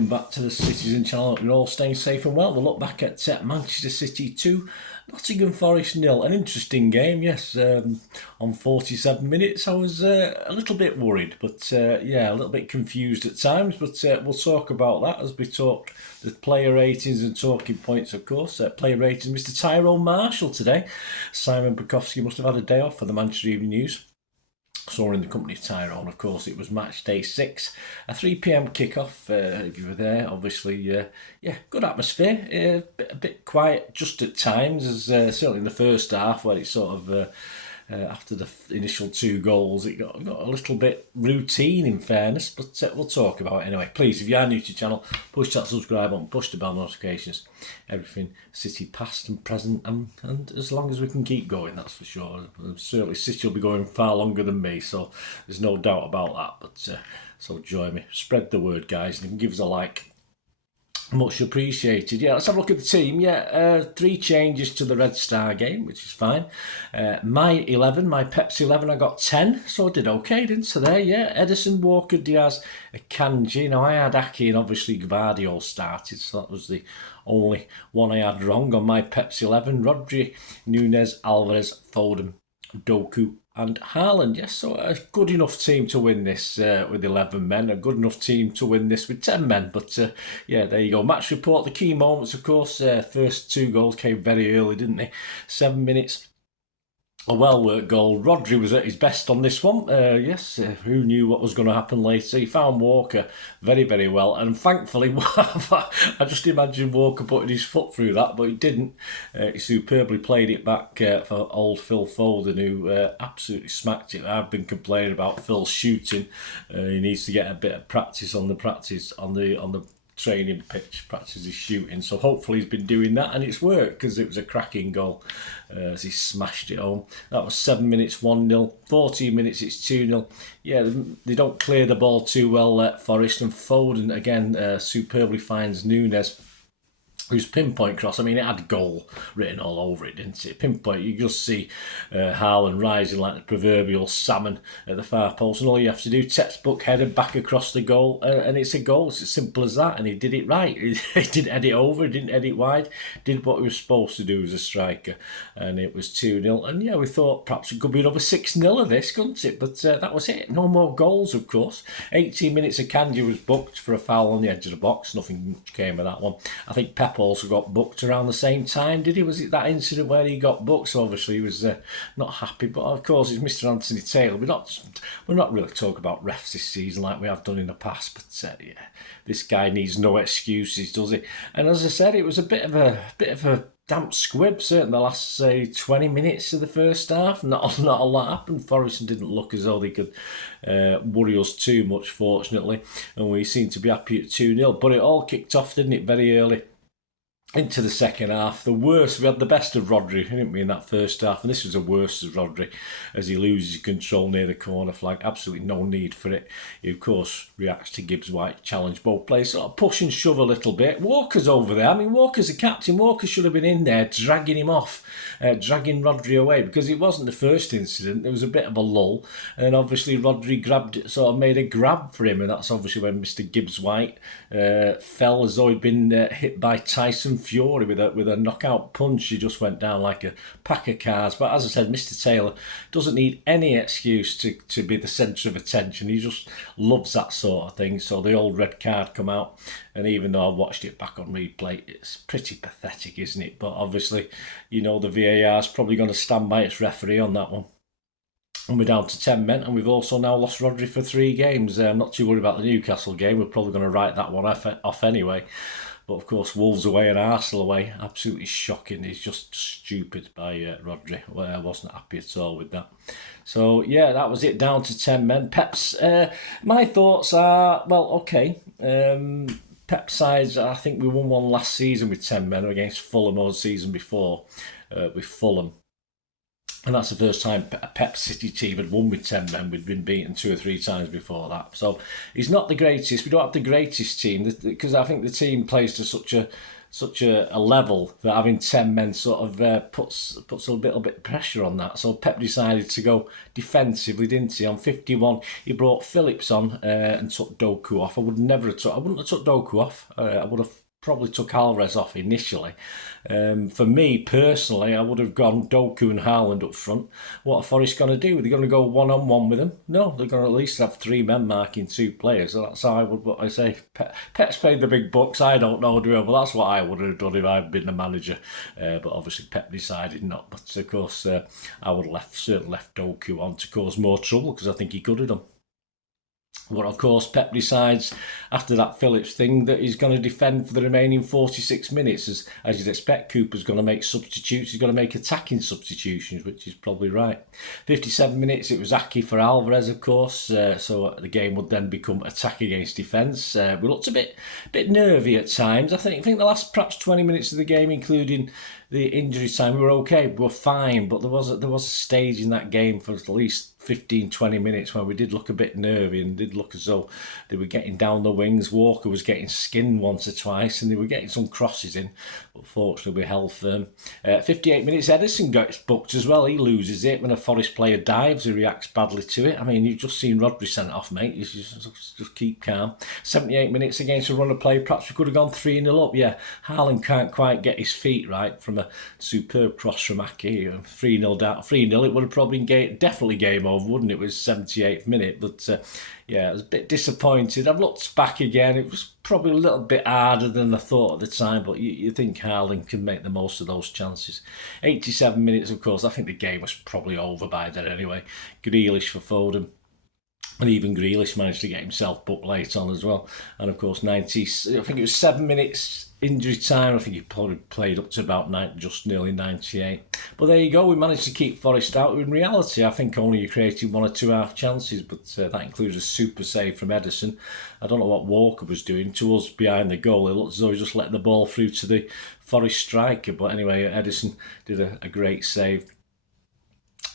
welcome back to the Citizen channel. You're all staying safe and well. We'll look back at Manchester City 2, Nottingham Forest 0. An interesting game, yes. On 47 minutes, I was a little bit worried, but yeah, a little bit confused at times. But we'll talk about that as we talk the player ratings and talking points, of course. Player ratings, Mr. Tyrone Marshall today. Simon Bajkowski must have had a day off for the Manchester Evening News. So in the company of Tyrone, of course, it was match day 6, a 3 p.m. kickoff. If you were there, obviously, yeah, good atmosphere. A bit quiet just at times, as certainly in the first half, where it's sort of after the initial 2 goals, it got a little bit routine, in fairness. But we'll talk about it anyway. Please, if you are new to the channel, push that subscribe button, push the bell notifications. Everything City past and present, and as long as we can keep going, that's for sure. Certainly City will be going far longer than me, so there's no doubt about that. But so join me, spread the word, guys, and give us a like. Much appreciated. Yeah, let's have a look at the team. Yeah, 3 changes to the Red Star game, which is fine. My 11, my Pepsi 11, I got 10, so I did okay, didn't I there? Yeah, Edison, Walker, Diaz, Akanji. Now, I had Aki and obviously Gvardiol started, so that was the only one I had wrong on my Pepsi 11. Rodri, Nunez, Alvarez, Foden, Doku, and Haaland. Yes, so a good enough team to win this with 11 men, a good enough team to win this with 10 men. But yeah, there you go. Match report, the key moments, of course. First 2 goals came very early, didn't they? 7 minutes. A well-worked goal. Rodri was at his best on this one. Yes, who knew what was going to happen later? He found Walker very, very well. And thankfully, I just imagined Walker putting his foot through that, but he didn't. He superbly played it back for old Phil Foden, who absolutely smacked it. I've been complaining about Phil shooting. He needs to get a bit of practice on the training pitch, practice his shooting, so hopefully he's been doing that and it's worked, because it was a cracking goal as he smashed it home. That was 7 minutes, 1-0. 14 minutes, it's 2-0. Yeah, they don't clear the ball too well, Forest, and Foden again superbly finds Nunez, whose pinpoint cross, I mean, it had goal written all over it, didn't it? Pinpoint, you just see Haaland rising like the proverbial salmon at the far post, and all you have to do, textbook header back across the goal, and it's a goal. It's as simple as that, and he did it right. He didn't head it over, he didn't head it wide, did what he was supposed to do as a striker, and it was 2-0. And yeah, we thought perhaps it could be another 6-0 of this, couldn't it? But that was it. No more goals, of course. 18 minutes of Kanji was booked for a foul on the edge of the box. Nothing came of that one. I think Pep also got booked around the same time, did he? Was it that incident where he got booked? So obviously he was not happy, but of course it's Mr. Anthony Taylor. We're not really talking about refs this season like we have done in the past, but yeah, this guy needs no excuses, does he? And as I said, it was a bit of a damp squib, certainly the last, say, 20 minutes of the first half. Not a lot happened. Forest didn't look as though they could worry us too much, fortunately, and we seemed to be happy at 2-0. But it all kicked off, didn't it, very early into the second half. The worst, we had the best of Rodri, didn't we, in that first half, and this was the worst of Rodri as he loses control near the corner flag. Absolutely no need for it. He of course reacts to Gibbs White challenge. Both players sort of push and shove a little bit. Walker's over there. I mean, Walker's the captain. Walker should have been in there dragging him off, dragging Rodri away, because it wasn't the first incident. There was a bit of a lull, and obviously Rodri made a grab for him, and that's obviously when Mr. Gibbs White fell as though he'd been hit by Tyson Fury with a knockout punch. He just went down like a pack of cars. But as I said, Mr. Taylor doesn't need any excuse to be the centre of attention. He just loves that sort of thing. So the old red card come out, and even though I watched it back on replay, it's pretty pathetic, isn't it? But obviously, you know, the VAR is probably going to stand by its referee on that one. And we're down to 10 men, and we've also now lost Rodri for 3 games. I'm not too worried about the Newcastle game. We're probably going to write that one off anyway. But of course, Wolves away and Arsenal away, absolutely shocking. He's just stupid by Rodri. Well, I wasn't happy at all with that. So yeah, that was it, down to 10 men. Pep's, my thoughts are, well, okay. Pep's sides, I think we won one last season with 10 men against Fulham, or the season before with Fulham. And that's the first time a Pep City team had won with 10 men. We'd been beaten 2 or 3 times before that. So he's not the greatest. We don't have the greatest team, because I think the team plays to such a such a level that having 10 men sort of puts a little bit of pressure on that. So Pep decided to go defensively, didn't he? On 51, he brought Phillips on and took Doku off. I wouldn't have took Doku off. I would have probably took Alvarez off initially. For me personally, I would have gone Doku and Haaland up front. What are Forest going to do? Are they going to go one-on-one with them? No, they're going to at least have 3 men marking 2 players. So that's how I would. What I say, Pep's paid the big bucks. I don't know, do I? But that's what I would have done if I'd been the manager. But obviously Pep decided not. But of course, I would have certainly left Doku on to cause more trouble because I think he could have done. But of course, Pep decides after that Phillips thing that he's going to defend for the remaining 46 minutes. As you'd expect, Cooper's going to make substitutes. He's going to make attacking substitutions, which is probably right. 57 minutes, it was Aki for Alvarez, of course. So the game would then become attack against defence. We looked a bit nervy at times. I think the last perhaps 20 minutes of the game, including the injury time, we were okay, we were fine, but there was a stage in that game for at least 15-20 minutes where we did look a bit nervy and did look as though they were getting down the wings. Walker was getting skinned once or twice and they were getting some crosses in, but fortunately we held firm. 58 minutes, Edison gets booked as well. He loses it when a Forest player dives. He reacts badly to it. I mean, you've just seen Rodri sent off, mate. You just keep calm. 78 minutes against a runner play. Perhaps we could have gone 3-0 up. Yeah, Haaland can't quite get his feet right from a superb cross from Aki. 3-0 down. 3-0, it would have probably been definitely game over, wouldn't it? It was 78th minute, but yeah, I was a bit disappointed. I've looked back again. It was probably a little bit harder than I thought at the time, but you think Haaland can make the most of those chances. 87 minutes, of course. I think the game was probably over by then anyway. Grealish for Foden. And even Grealish managed to get himself booked late on as well. And of course, I think it was 7 minutes injury time. I think he probably played up to about just nearly 98. But there you go, we managed to keep Forest out. In reality, I think only created 1 or 2 half chances, but that includes a super save from Edison. I don't know what Walker was doing to us behind the goal. It looked as though he just let the ball through to the Forest striker. But anyway, Edison did a great save.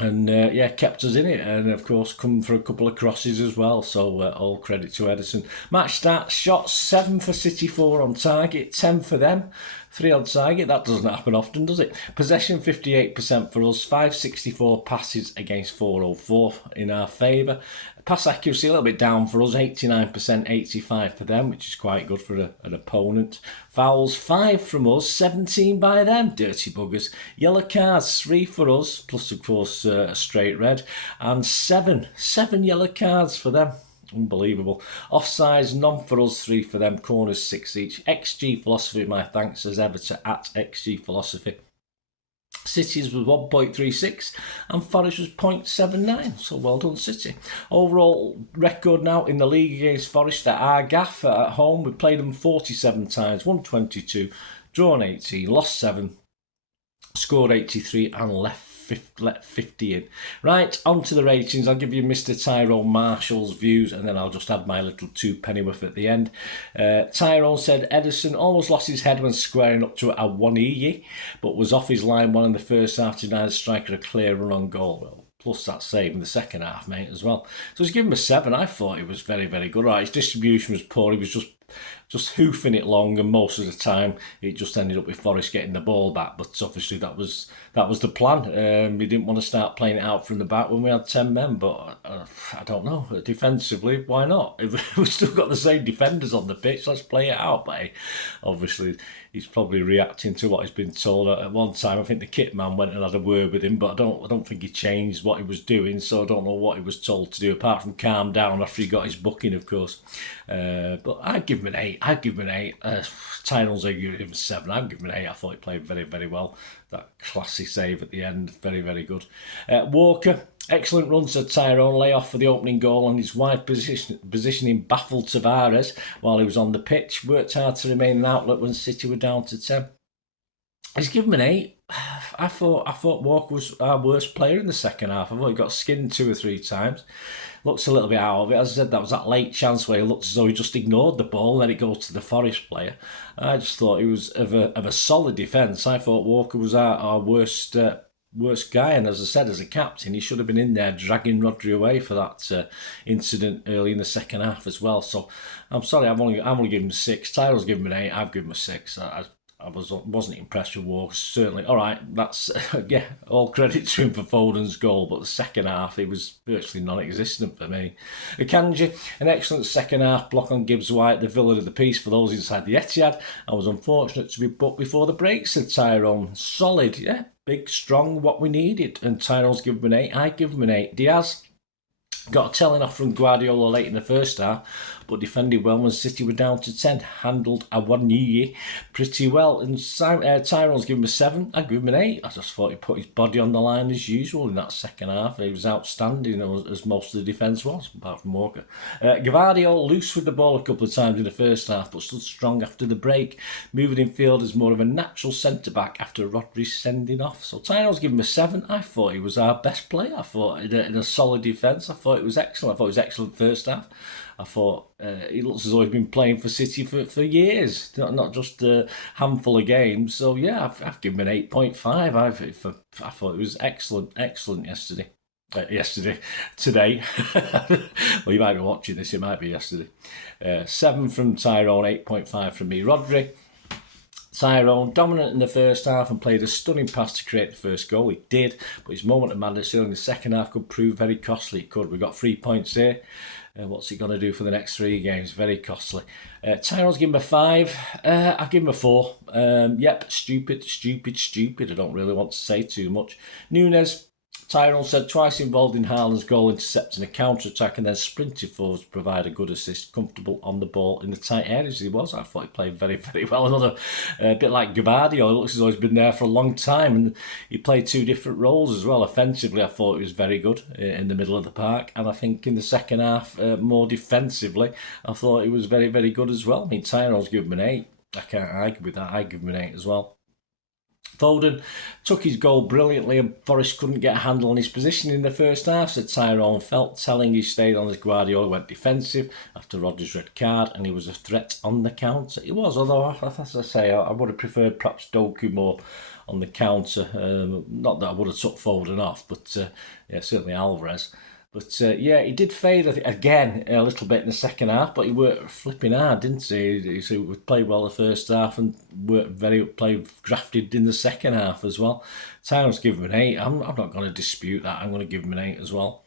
And kept us in it, and of course come for a couple of crosses as well, so all credit to Edison. Match stats: shots 7 for City, 4 on target, 10 for them, 3 on target. That doesn't happen often, does it? Possession 58% for us, 564 passes against 404 in our favour. Pass accuracy a little bit down for us, 89%, 85 for them, which is quite good for an opponent. Fouls 5 from us, 17 by them, dirty buggers. Yellow cards 3 for us, plus of course a straight red, and 7 yellow cards for them. Unbelievable. Offsides, none for us, 3 for them. Corners 6 each. XG Philosophy, my thanks as ever to @XG Philosophy. City's was 1.36 and Forest was 0.79, so well done City. Overall record now in the league against Forest at our gaff at home, we played them 47 times, won 22, drawn 18, lost 7, scored 83 and let 50 in. Right, on to the ratings. I'll give you Mr. Tyrone Marshall's views and then I'll just add my little 2 pennyworth at the end. Tyrone said Edison almost lost his head when squaring up to a 1-E, but was off his line 1 in the first half to deny the striker a clear run on goal. Well, plus that save in the second half, mate, as well. So he's given him a 7. I thought he was very, very good. Right, his distribution was poor. He was just hoofing it long, and most of the time it just ended up with Forest getting the ball back. But obviously that was the plan. We didn't want to start playing it out from the back when we had 10 men, but I don't know. Defensively, why not? If we've still got the same defenders on the pitch, let's play it out. But obviously he's probably reacting to what he's been told. At one time, I think the kit man went and had a word with him, but I don't think he changed what he was doing, so I don't know what he was told to do, apart from calm down after he got his booking, of course. But I'd give him an 8. Tyrone's I give him a 7. I'd give him an 8. I thought he played very, very well. That classy save at the end, very, very good. Walker, excellent run, said Tyrone. Lay off for the opening goal and his wide positioning baffled Tavares while he was on the pitch. Worked hard to remain an outlet when City were down to 10. He's given him an 8. I thought Walker was our worst player in the second half. I thought he got skinned 2 or 3 times. Looks a little bit out of it. As I said, that was that late chance where he looked as though he just ignored the ball and then it goes to the Forest player. I just thought he was of a solid defence. I thought Walker was our worst guy, and as I said, as a captain, he should have been in there dragging Rodri away for that incident early in the second half as well. So I'm sorry, I'm only giving him a 6. Tyler's given him an 8. I've given him a 6. I wasn't impressed with Walker. Certainly, all right. That's yeah. All credit to him for Foden's goal, but the second half he was virtually non-existent for me. Akanji, an excellent second half block on Gibbs White, the villain of the piece for those inside the Etihad. I was unfortunate to be booked before the break, said Tyrone. Solid, yeah, big, strong, what we needed. And Tyrone's given him an 8. I give him an 8. Diaz got a telling off from Guardiola late in the first half, but defended well when City were down to 10. Handled Awoniyi pretty well. And Tyrone's given him a 7. I give him an 8. I just thought he put his body on the line as usual in that second half. He was outstanding, as most of the defence was, apart from Walker. Gavardio loose with the ball a couple of times in the first half, but stood strong after the break. Moving in field as more of a natural centre-back after Rodri's sending off. So Tyrone's given him a 7. I thought he was our best player. I thought in a solid defence. I thought it was excellent. I thought it was excellent first half. I thought he looks as though he's been playing for City for years, not just a handful of games. So yeah, I've given him an 8.5. I thought it was excellent yesterday. Today. Well, you might be watching this, it might be yesterday. 7 from Tyrone, 8.5 from me. Rodri. Tyrone, dominant in the first half and played a stunning pass to create the first goal. He did, but his moment of madness in the second half could prove very costly. It could. We've got 3 points here. What's he going to do for the next 3 games? Very costly. Tyrone's given him a 5. I give him a 4. Yep, stupid. I don't really want to say too much. Nunes. Tyrone said twice involved in Haaland's goal, intercepting a counter-attack and then sprinted forward to provide a good assist, comfortable on the ball in the tight areas he was. I thought he played very, very well. Another bit like Gavardio, it looks as though he's been there for a long time, and he played 2 different roles as well. Offensively, I thought he was very good in the middle of the park, and I think in the second half, more defensively, I thought he was very, very good as well. I mean, Tyrone's given him an 8. I can't argue with that. I give him an 8 as well. Foden took his goal brilliantly and Forest couldn't get a handle on his position in the first half, so Tyrone felt telling he stayed on as Guardiola went defensive after Rodri's red card and he was a threat on the counter. He was, although, as I say, I would have preferred perhaps Doku more on the counter. Not that I would have took Foden off, but yeah, certainly Alvarez. But yeah, he did fade again a little bit in the second half, but he worked flipping hard, didn't he? He played well the first half and played grafted in the second half as well. Tyrone's given him an 8. I'm not going to dispute that. I'm going to give him an 8 as well.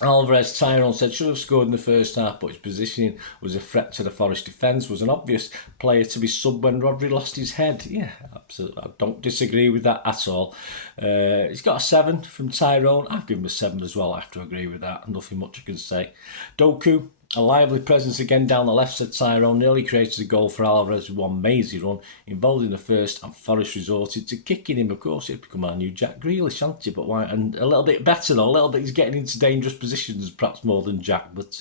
Alvarez, Tyrone said, should have scored in the first half, but his positioning was a threat to the Forest defence, was an obvious player to be sub when Rodri lost his head. Yeah, absolutely. I don't disagree with that at all. He's got a 7 from Tyrone. I've given him a 7 as well. I have to agree with that. Nothing much I can say. Doku, a lively presence again down the left, said Tyrone. Nearly created a goal for Alvarez with one mazy run. Involved in the first, and Forest resorted to kicking him. Of course, he'd become our new Jack Grealish, hadn't he? But why? And a little bit better, though. A little bit, he's getting into dangerous positions, perhaps more than Jack. But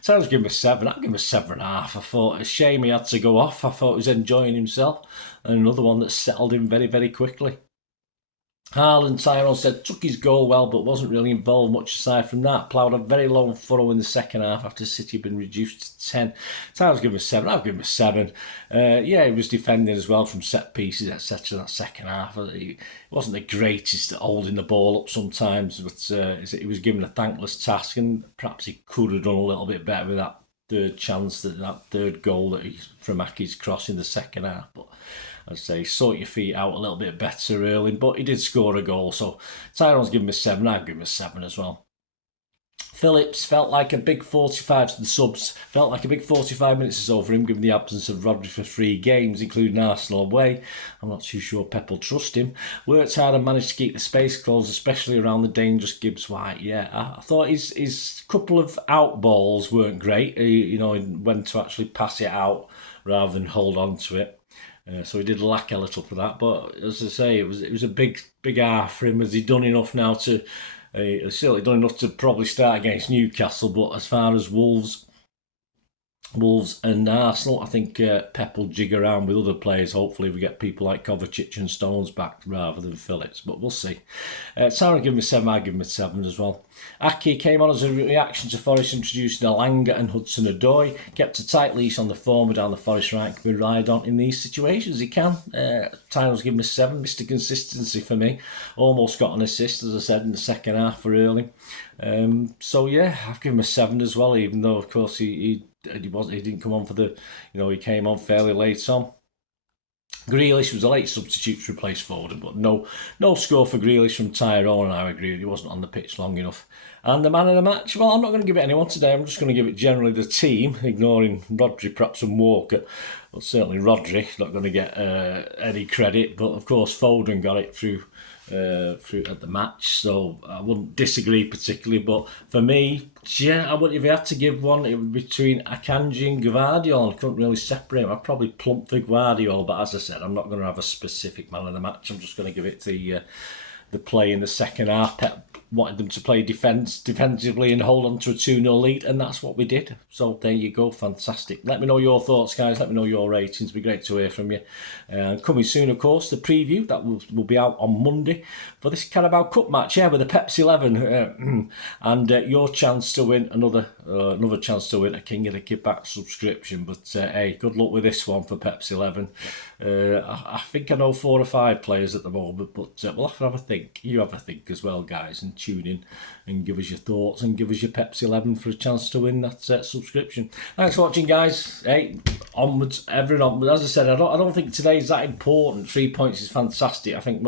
Tyrone's given him a 7. I'd give him a 7.5. I thought, a shame he had to go off. I thought he was enjoying himself. And another one that settled him very, very quickly. Haaland, Tyrone said, took his goal well, but wasn't really involved much aside from that. Ploughed a very long furrow in the second half after City had been reduced to 10. Tyrone's given him a 7. I've given him a 7. Yeah, he was defending as well from set pieces, etc. That second half. He wasn't the greatest at holding the ball up sometimes, but he was given a thankless task, and perhaps he could have done a little bit better with that third chance, that third goal that from Aki's cross in the second half. But I'd say sort your feet out a little bit better early, but he did score a goal. So Tyrone's given him a 7. I'd give him a 7 as well. Phillips felt like a big 45 to the subs. Felt like a big 45 minutes or so for him, given the absence of Rodri for 3 games, including Arsenal away. I'm not too sure Pep will trust him. Worked hard and managed to keep the space closed, especially around the dangerous Gibbs White. Yeah, I thought his couple of out balls weren't great. He when to actually pass it out rather than hold on to it. So he did lack a little for that. But as I say, it was a big half for him. Has he done enough now to... He's certainly done enough to probably start against Newcastle, but as far as Wolves and Arsenal, I think Pep will jig around with other players. Hopefully we get people like Kovacic and Stones back rather than Phillips, but we'll see. Tyrone give him a 7, I give him a 7 as well. Aki came on as a reaction to Forest introducing Alanga and Hudson-Odoi. Kept a tight leash on the former down the Forest right, can be relied on in these situations. He can. Tyrone's given him a 7, Mr. Consistency for me. Almost got an assist, as I said, in the second half for Erling. So yeah, I've given him a 7 as well, even though of course he didn't come on for the, he came on fairly late on. Grealish was a late substitute to replace Foden, but no score for Grealish from Tyrone, and I agree he wasn't on the pitch long enough. And the man of the match, well, I'm not going to give it anyone today. I'm just going to give it generally the team, ignoring Rodri perhaps and Walker. But certainly Rodri not going to get any credit. But of course Foden got it through at the match, so I wouldn't disagree particularly. But for me, yeah, if you had to give one, it would be between Akanji and Gvardiol. I couldn't really separate them. I'd probably plump for Gvardiol, but as I said, I'm not going to have a specific man of the match. I'm just going to give it to the play in the second half. Pep wanted them to play defensively and hold on to a 2-0 lead, and that's what we did. So there you go, fantastic. Let me know your thoughts, guys. Let me know your ratings. It'd be great to hear from you. Coming soon, of course, the preview that will be out on Monday for this Carabao Cup match, with the Pepsi 11, and your chance to win another chance to win a King of the Kippax subscription. But hey, good luck with this one for Pepsi 11. I think I know 4 or 5 players at the moment, but we'll have to have a think. You have a think as well, guys, and tune in and give us your thoughts and give us your Pepsi 11 for a chance to win that subscription. Thanks for watching, guys. Hey, onwards, everyone onwards. As I said, I don't think today's that important. 3 points is fantastic. I think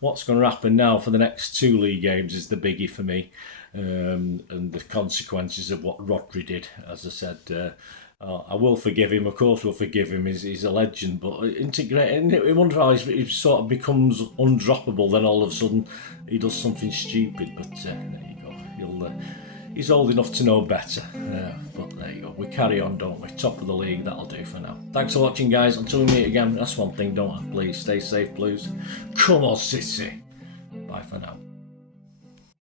what's going to happen now for the next 2 league games is the biggie for me, and the consequences of what Rodri did. As I said, I will forgive him. Of course, we'll forgive him. He's a legend, but integrating, I wonder how he sort of becomes undroppable. Then all of a sudden, he does something stupid. But there you go. He's old enough to know better. But there you go. We carry on, don't we? Top of the league. That'll do for now. Thanks for watching, guys. Until we meet again. That's one thing, don't I? Please stay safe, Blues. Come on, City. Bye for now.